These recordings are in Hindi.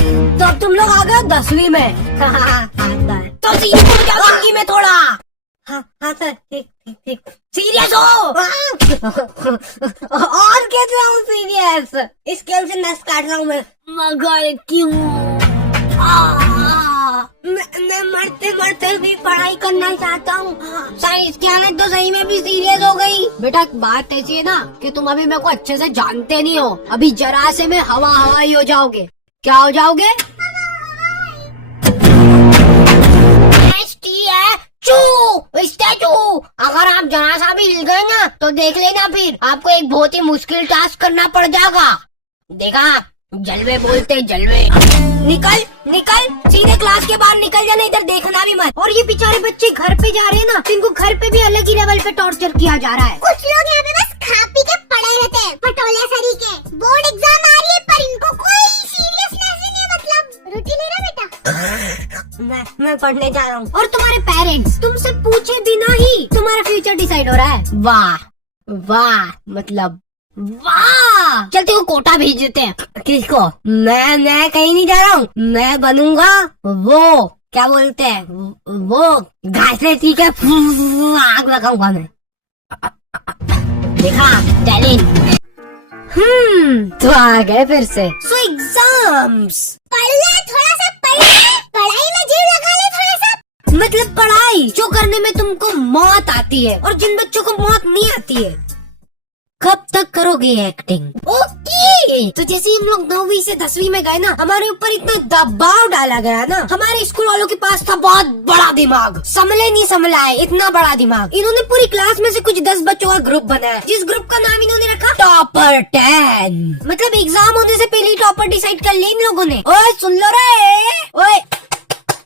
तो अब तुम लोग आ गए 10वीं में। तो सीरियस हो जाओ जिंदगी में थोड़ा। हाँ सर, ठीक। सीरियस हो। और कैसे हूँ सीरियस? स्केल से नस काट रहा हूँ मैं। मगर क्यों? मैं मरते मरते भी पढ़ाई करना चाहता हूँ। साइंस की हालत तो सही में भी सीरियस हो गई। बेटा बात ऐसी है ना कि तुम अभी मेरे को अच्छे से जानते नहीं हो। अभी जरा से में हवा ही हो जाओगे। क्या हो जाओगे? स्टैचू। अगर आप जरा सा भी हिल गए ना तो देख लेना, फिर आपको एक बहुत ही मुश्किल टास्क करना पड़ जाएगा। देखा, जलवे बोलते जलवे। निकल सीधे क्लास के बाहर निकल जाना, इधर देखना भी मत। और ये बेचारे बच्चे घर पे जा रहे हैं ना, इनको घर पे भी अलग ही लेवल पे टॉर्चर किया जा रहा है। कुछ लोग यहाँ पे बस खा पी के पड़े रहते हैं, पटोले सरी के। बोर्ड एग्जाम आ रही है पर इनको कोई सीरियसनेस ही नहीं है। मतलब रोटी ले रहा बेटा? मैं पढ़ने जा रहा हूँ। और तुम्हारे पेरेंट्स तुमसे पूछे बिना ही तुम्हारा फ्यूचर डिसाइड हो रहा है। वाह मतलब वाह। चलते हो कोटा भेज देते हैं। किसको? मैं कहीं नहीं जा रहा हूँ। मैं बनूंगा वो क्या बोलते हैं, वो घास ठीक है, आग लगाऊंगा मैं। देखा टैलेंट। तो आ गए फिर से। सो एग्जाम्स पढ़ ले थोड़ा सा, पढ़ ले, पढ़ाई में जी लगा ले थोड़ा सा। मतलब पढ़ाई जो करने में तुमको मौत आती है और जिन बच्चों को मौत नहीं आती है। कब तक करोगे एक्टिंग? ओके। तो जैसे हम लोग 9वीं से 10वीं में गए ना, हमारे ऊपर इतना दबाव डाला गया ना। हमारे स्कूल वालों के पास था बहुत बड़ा दिमाग, संभले नहीं संभला है इतना बड़ा दिमाग। इन्होंने पूरी क्लास में से कुछ 10 बच्चों का ग्रुप बनाया, जिस ग्रुप का नाम इन्होंने रखा टॉपर 10। मतलब एग्जाम होने से पहले ही टॉपर डिसाइड कर लिया इन लोगों ने। ओए सुन लो रे, ओए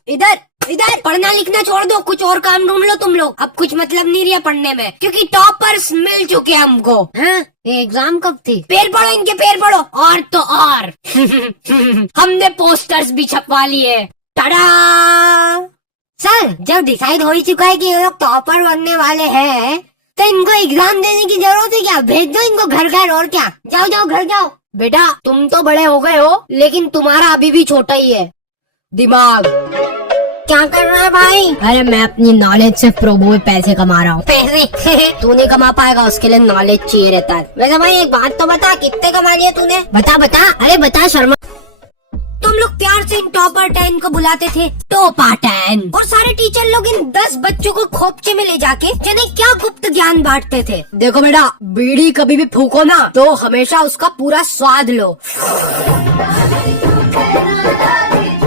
इधर पढ़ना लिखना छोड़ दो, कुछ और काम ढूंढ लो तुम लोग। अब कुछ मतलब नहीं रहा पढ़ने में, क्योंकि टॉपर्स मिल चुके हमको। हैं? ये एग्जाम कब थी? पैर पढ़ो इनके, पैर पढ़ो। और तो और हमने पोस्टर्स भी छपवा लिए। टाडा। सर जब डिसाइड हो ही चुका है कि ये लोग टॉपर बनने वाले हैं, तो इनको एग्जाम देने की जरूरत है क्या? भेज दो इनको घर। और क्या, जाओ घर जाओ। बेटा तुम तो बड़े हो गए हो, लेकिन तुम्हारा अभी भी छोटा ही है दिमाग। क्या कर रहा है भाई? अरे मैं अपनी नॉलेज से प्रोबो में पैसे कमा रहा हूँ। पैसे? तू नहीं कमा पाएगा, उसके लिए नॉलेज चाहिए रहता है। वैसे भाई एक बात तो बता, कितने कमा लिए तूने? बता। अरे बता शर्मा। तुम लोग प्यार से इन टॉपर 10 को बुलाते थे टोपा 10, और सारे टीचर लोग इन 10 बच्चों को खोपचे में ले जाके जिन्हें क्या गुप्त ज्ञान बांटते थे। देखो बेटा, बीड़ी कभी भी फूको ना तो हमेशा उसका पूरा स्वाद लो,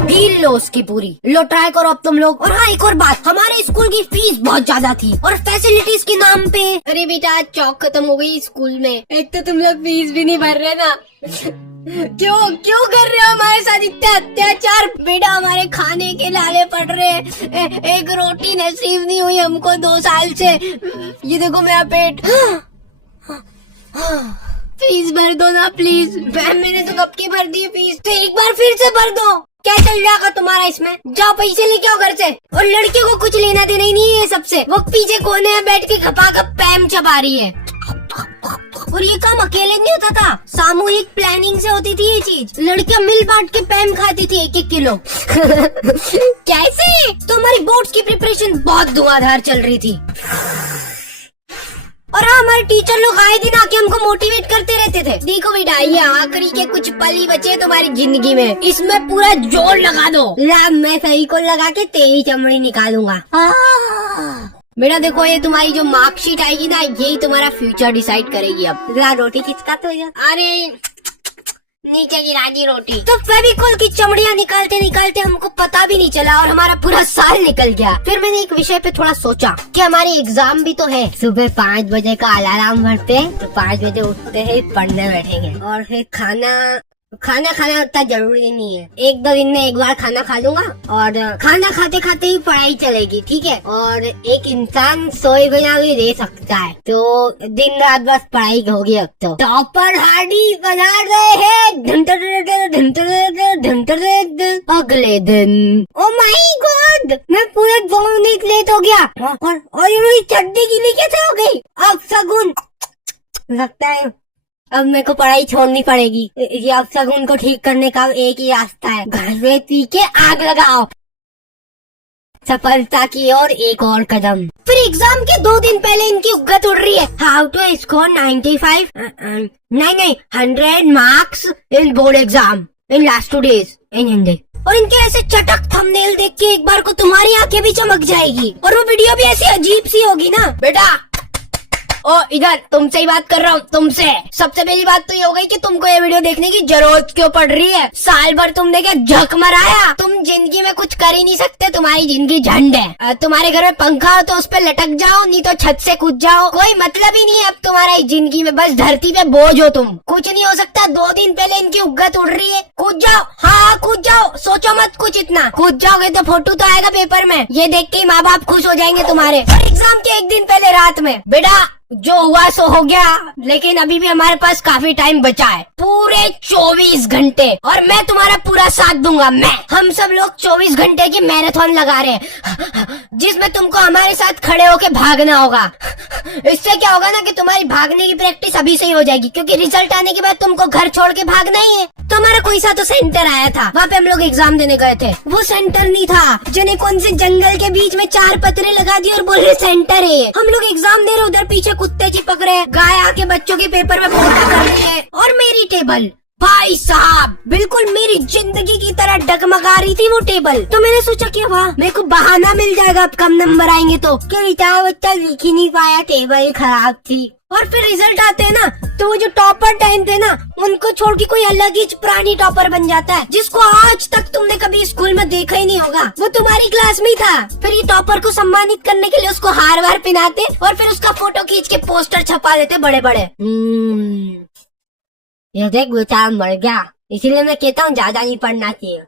फील लो उसकी पूरी। लो ट्राई करो अब तुम लोग। और हाँ एक और बात, हमारे स्कूल की फीस बहुत ज्यादा थी और फैसिलिटीज के नाम पे। अरे बेटा चौक खत्म हो गई स्कूल में। एक तो तुम लोग फीस भी नहीं भर रहे ना। क्यों कर रहे हो हमारे साथ इतना अत्याचार? बेटा हमारे खाने के लाले पड़ रहे, एक रोटी नसीब नहीं हुई हमको 2 साल से। ये देखो मेरा पेट। फीस भर दो ना प्लीज। मैम मैंने तो कब की भर दी फीस, तो एक बार फिर से भर दो। क्या चल जाएगा तुम्हारा इसमें? जाओ पैसे लेके आओ घर से। और लड़कियों को कुछ लेना देना ही नहीं है सबसे। वो पीछे कोने में बैठ के खपाखप पैम चबा रही है। और ये काम अकेले नहीं होता था, सामूहिक प्लानिंग से होती थी ये चीज। लड़कियां मिल बांट के पैम खाती थी 1-1 किलो। कैसे? तो हमारी बोर्ड्स की प्रिपरेशन बहुत धुआंधार चल रही थी। और हमारे टीचर लोग आए दिन आके हमको मोटिवेट करते रहते थे। देखो बेटा ये आखिरी के कुछ पल ही बचे तुम्हारी जिंदगी में, इसमें पूरा जोर लगा दो। मैं सही को लगा के तेरी चमड़ी निकालूंगा। बेटा देखो ये तुम्हारी जो मार्कशीट आएगी ना, यही तुम्हारा फ्यूचर डिसाइड करेगी। अब रोटी किसका तो? अरे नीचे गिरा दी रोटी। तो फेविकोल की चमड़ियाँ निकालते हमको पता भी नहीं चला और हमारा पूरा साल निकल गया। फिर मैंने एक विषय पे थोड़ा सोचा कि हमारी एग्जाम भी तो है। सुबह 5 बजे का अलार्म भरते हैं तो 5 बजे उठते हैं, पढ़ने बैठेंगे। और फिर खाना खाना उतना जरूरी नहीं है। 1-2 दिन में एक बार खाना खा लूंगा और खाना खाते खाते ही पढ़ाई चलेगी, ठीक है। और एक इंसान सोए बिना भी रह सकता है, तो दिन रात बस पढ़ाई होगी। अब तो टॉपर हार्डी बना रहे हैं। अगले दिन ओ माय गॉड, मैं पूरे 2 मिनट लेट हो गया और ये मेरी चड्डी गीली कैसे हो गई? अब सगुन लगता है अब मेरे को पढ़ाई छोड़नी पड़ेगी। ये अब शगुन को ठीक करने का एक ही रास्ता है, घर से पी के आग लगाओ। सफलता की ओर एक और कदम। फिर एग्जाम के 2 दिन पहले इनकी उगत उड़ रही है। हाउ टू स्कोर 95 नहीं 100 marks in board exam in last 2 days इन हिंदी। और इनके ऐसे चटक थंबनेल देख के एक बार को तुम्हारी आंखें भी चमक जाएगी और वो वीडियो भी ऐसी अजीब सी होगी ना। बेटा ओ इधर, तुमसे ही बात कर रहा हूँ, तुमसे। सबसे पहली बात तो ये हो गई कि तुमको ये वीडियो देखने की जरूरत क्यों पड़ रही है। साल भर तुमने क्या झक मराया, तुम जिंदगी में कुछ कर ही नहीं सकते, तुम्हारी जिंदगी झंड है। तुम्हारे घर में पंखा हो तो उस पर लटक जाओ, नहीं तो छत से कूद जाओ, कोई मतलब ही नहीं है अब तुम्हारा इस जिंदगी में, बस धरती पे बोझ हो तुम, कुछ नहीं हो सकता। 2 दिन पहले इनकी उगत उड़ रही है, कूद जाओ। हाँ कूद जाओ, सोचो मत कुछ इतना, कूद जाओगे तो फोटो तो आएगा पेपर में, ये देख के माँ बाप खुश हो जाएंगे तुम्हारे। और एग्जाम के 1 दिन पहले रात में, बेटा जो हुआ सो हो गया, लेकिन अभी भी हमारे पास काफी टाइम बचा है, पूरे 24 घंटे, और मैं तुम्हारा पूरा साथ दूंगा। हम सब लोग 24 घंटे की मैराथन लगा रहे हैं, जिसमें तुमको हमारे साथ खड़े होके भागना होगा। इससे क्या होगा ना कि तुम्हारी भागने की प्रैक्टिस अभी से ही हो जाएगी, क्योंकि रिजल्ट आने के बाद तुमको घर छोड़ के भागना ही है। तो हमारा कोई सा तो सेंटर आया था, वहाँ पे हम लोग एग्जाम देने गए थे। वो सेंटर नहीं था, जने कौन से जंगल के बीच में 4 पत्रे लगा दिए और बोल रहे सेंटर है। हम लोग एग्जाम दे रहे, उधर पीछे कुत्ते चिपक रहे, गाय आके बच्चों के पेपर में फोटा कर रही है, और मेरी टेबल भाई साहब बिल्कुल मेरी जिंदगी की तरह डगमगा रही थी वो टेबल। तो मैंने सोचा कि वाह मेरे को बहाना मिल जाएगा अब कम नंबर आएंगे तो, क्या बेटा बच्चा लिख ही नहीं पाया, टेबल खराब थी। और फिर रिजल्ट आते हैं ना, तो वो जो टॉपर टाइम थे ना, उनको छोड़ के कोई अलग ही प्राणी टॉपर बन जाता है, जिसको आज तक तुमने कभी स्कूल में देखा ही नहीं होगा। वो तुम्हारी क्लास में ही था। फिर ये टॉपर को सम्मानित करने के लिए उसको हार वार पहनाते और फिर उसका फोटो खींच के पोस्टर छपा देते बड़े बड़े। ये देख बेटा मर गया, इसीलिए मैं कहता हूँ ज्यादा नहीं पढ़ना चाहिए।